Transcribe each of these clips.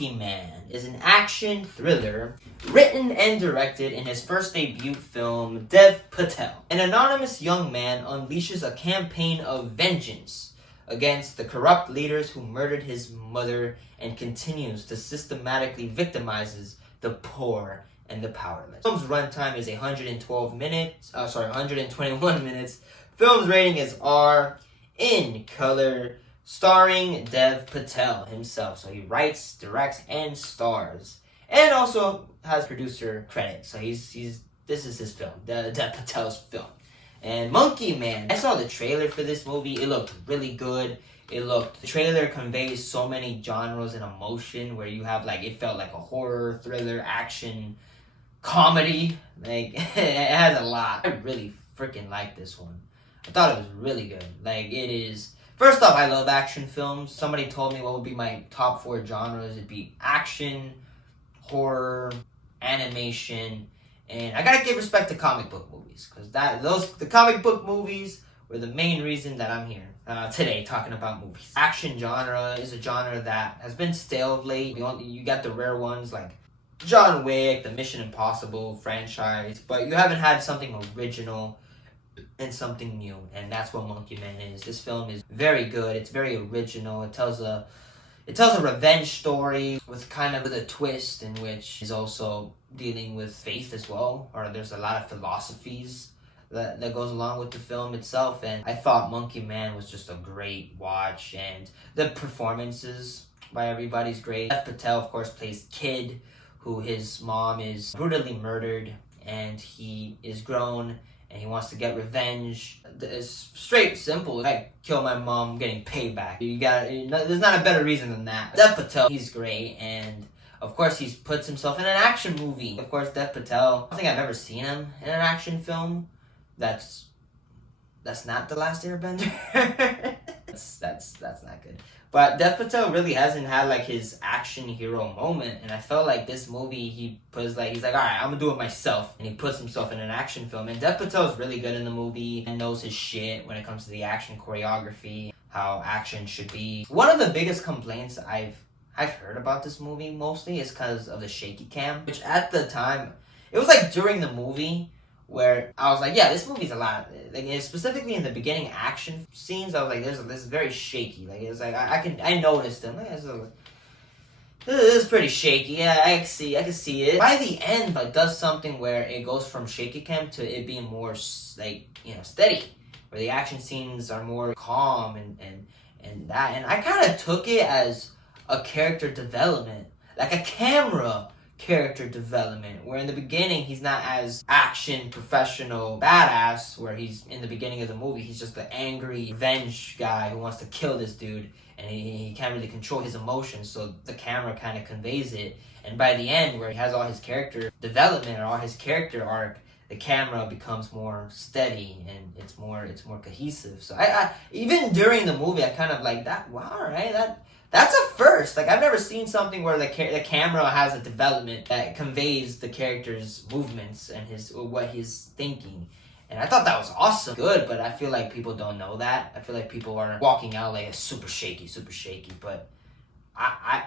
Monkey Man is an action thriller written and directed in his first debut film, Dev Patel. An anonymous young man unleashes a campaign of vengeance against the corrupt leaders who murdered his mother and continues to systematically victimizes the poor and the powerless. The film's runtime is 121 minutes. Film's rating is R, in color, starring Dev Patel himself. So he writes, directs, and stars. And also has producer credit. So this is his film, Dev Patel's film. And Monkey Man, I saw the trailer for this movie. It looked really good. The trailer conveys so many genres and emotion where you have it felt like a horror, thriller, action, comedy. It has a lot. I really freaking like this one. I thought it was really good. It is. First off, I love action films. Somebody told me what would be my top 4 genres. It'd be action, horror, animation, and I gotta give respect to comic book movies because the comic book movies were the main reason that I'm here today talking about movies. Action genre is a genre that has been stale of late. You got the rare ones like John Wick, the Mission Impossible franchise, but you haven't had something original and something new, and that's what Monkey Man is. This film is very good. It's very original. It tells a revenge story with a twist in which is also dealing with faith as well, or there's a lot of philosophies that goes along with the film itself. And I thought Monkey Man was just a great watch, and the performances by everybody's great. Dev Patel, of course, plays Kid, who his mom is brutally murdered, and he is grown and he wants to get revenge. It's straight, simple. If I kill my mom, I'm getting payback. There's not a better reason than that. Dev Patel, he's great, and of course he puts himself in an action movie. Of course, Dev Patel, I don't think I've ever seen him in an action film that's not The Last Airbender. that's not good. But Dev Patel really hasn't had his action hero moment, and I felt like this movie he's like, all right, I'm gonna do it myself, and he puts himself in an action film. And Dev Patel is really good in the movie and knows his shit when it comes to the action choreography, how action should be. One of the biggest complaints I've heard about this movie mostly is because of the shaky cam, which at the time it was during the movie where I was like, yeah, this movie's a lot. Specifically in the beginning action scenes, I was like, this is very shaky. I noticed them. This is pretty shaky. Yeah, I can see it. By the end, it does something where it goes from shaky cam to it being more steady, where the action scenes are more calm and that. And I kind of took it as a character development, like a camera character development, where in the beginning he's not as action professional badass, where he's in the beginning of the movie he's just the angry revenge guy who wants to kill this dude, and he can't really control his emotions, so the camera kind of conveys it. And by the end, where he has all his character development or all his character arc, the camera becomes more steady and it's more cohesive. So I even during the movie I kind of like that. Wow, all right, that's a first. I've never seen something where the camera has a development that conveys the character's movements and what he's thinking. And I thought that was awesome. Good, but I feel like people don't know that. I feel like people are walking out it's super shaky. But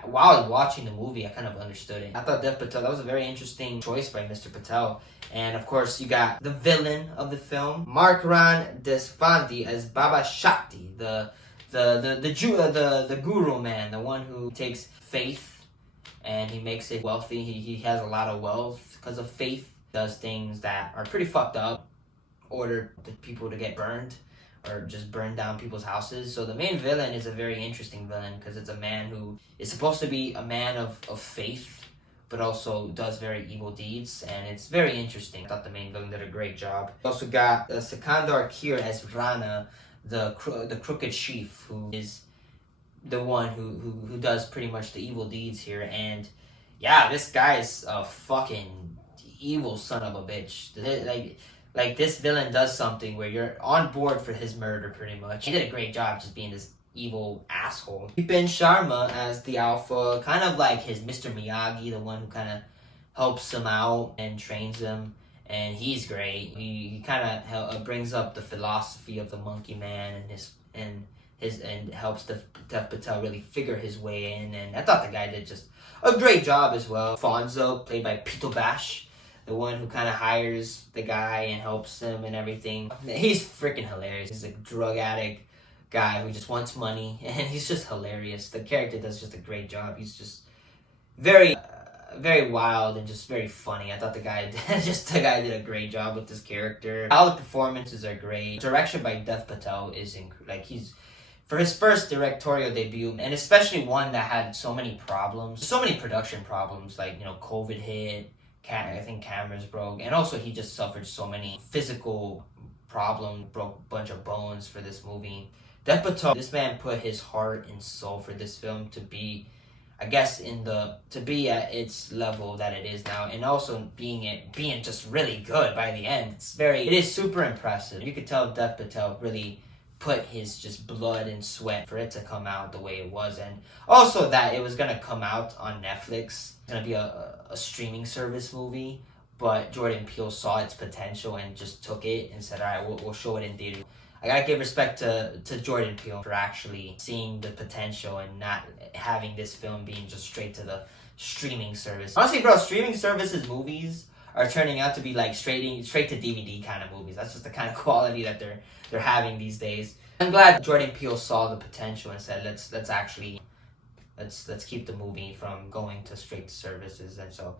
while I was watching the movie, I kind of understood it. I thought Dev Patel, that was a very interesting choice by Mr. Patel. And of course, you got the villain of the film, Markran Desfandi as Baba Shakti, the guru man, the one who takes faith and he makes it wealthy. He has a lot of wealth because of faith. Does things that are pretty fucked up, order the people to get burned or just burn down people's houses. So the main villain is a very interesting villain because it's a man who is supposed to be a man of faith, but also does very evil deeds, and it's very interesting. I thought the main villain did a great job. We also got Sikandar Kir as Rana, the crooked chief, who is the one who does pretty much the evil deeds here. And yeah, this guy is a fucking evil son of a bitch. This villain does something where you're on board for his murder pretty much. He did a great job just being this evil asshole. Vipin Sharma as the alpha, kind of like his Mr. Miyagi, the one who kind of helps him out and trains him. And he's great. He kind of brings up the philosophy of the Monkey Man and and helps Dev Patel really figure his way in. And I thought the guy did just a great job as well. Fonzo, played by Pito Bash, the one who kind of hires the guy and helps him and everything. He's freaking hilarious. He's a drug addict guy who just wants money, and he's just hilarious. The character does just a great job. He's just very wild and just very funny. I thought the guy did a great job with this character. All the performances are great. Direction by Dev Patel is he's for his first directorial debut, and especially one that had so many problems, so many production problems, like, you know, COVID hit, I think cameras broke, and also he just suffered so many physical problems, broke a bunch of bones for this movie. Dev Patel, this man put his heart and soul for this film to be, I guess, to be at its level that it is now, and also being just really good by the end. It is super impressive. You could tell Dev Patel really put his just blood and sweat for it to come out the way it was, and also that it was gonna come out on Netflix. It's gonna be a streaming service movie, but Jordan Peele saw its potential and just took it and said, all right, we'll show it in theater. I gotta give respect to Jordan Peele for actually seeing the potential and not having this film being just straight to the streaming service. Honestly, bro, streaming services movies are turning out to be like straight to DVD kind of movies. That's just the kind of quality that they're having these days. I'm glad Jordan Peele saw the potential and said, let's keep the movie from going to straight to services. And so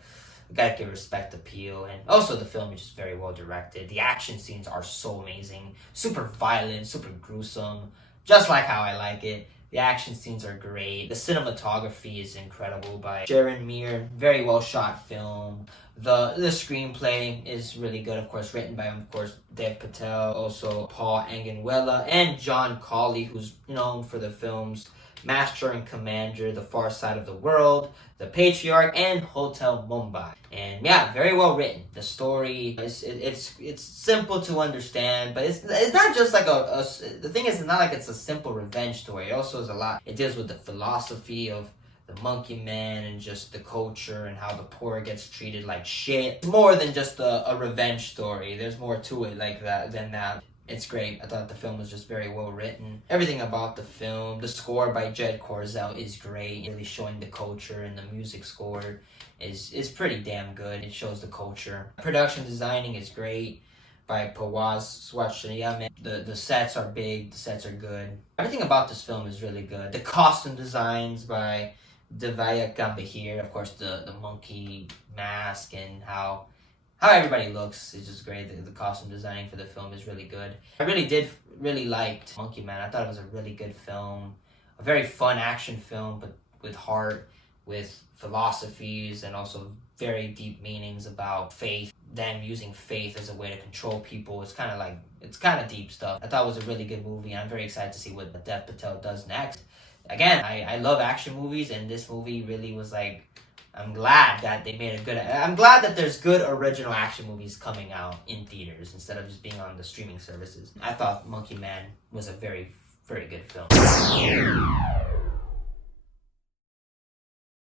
I gotta give respect to Peele. And also the film is just very well directed. The action scenes are so amazing, super violent, super gruesome, just like how I like it. The action scenes are great. The cinematography is incredible by Sharon Meir. Very well shot film. The screenplay is really good, of course, written by, of course, Dev Patel, also Paul Anguinwella, and John Cawley, who's known for the films Master and Commander, The Far Side of the World, The Patriarch, and Hotel Mumbai. And yeah, very well written. The story it's simple to understand, but it's not just like the thing is, it's not like it's a simple revenge story. It also is a lot. It deals with the philosophy of the monkey man and just the culture and how the poor gets treated like shit. It's more than just a revenge story. There's more to it than that. It's great. I thought the film was just very well written. Everything about the film, the score by Jed Corzel is great. Really showing the culture, and the music score is pretty damn good. It shows the culture. Production designing is great by Pawaz Swachayame. The sets are big. The sets are good. Everything about this film is really good. The costume designs by Devaya Gambahir, of course, the monkey mask and how everybody looks is just great. The costume designing for the film is really good. I really liked Monkey Man. I thought it was a really good film. A very fun action film, but with heart, with philosophies, and also very deep meanings about faith. Them using faith as a way to control people. It's kind of deep stuff. I thought it was a really good movie. I'm very excited to see what Dev Patel does next. Again, I love action movies, and this movie really was like, I'm glad that I'm glad that there's good original action movies coming out in theaters instead of just being on the streaming services. I thought Monkey Man was a very, very good film.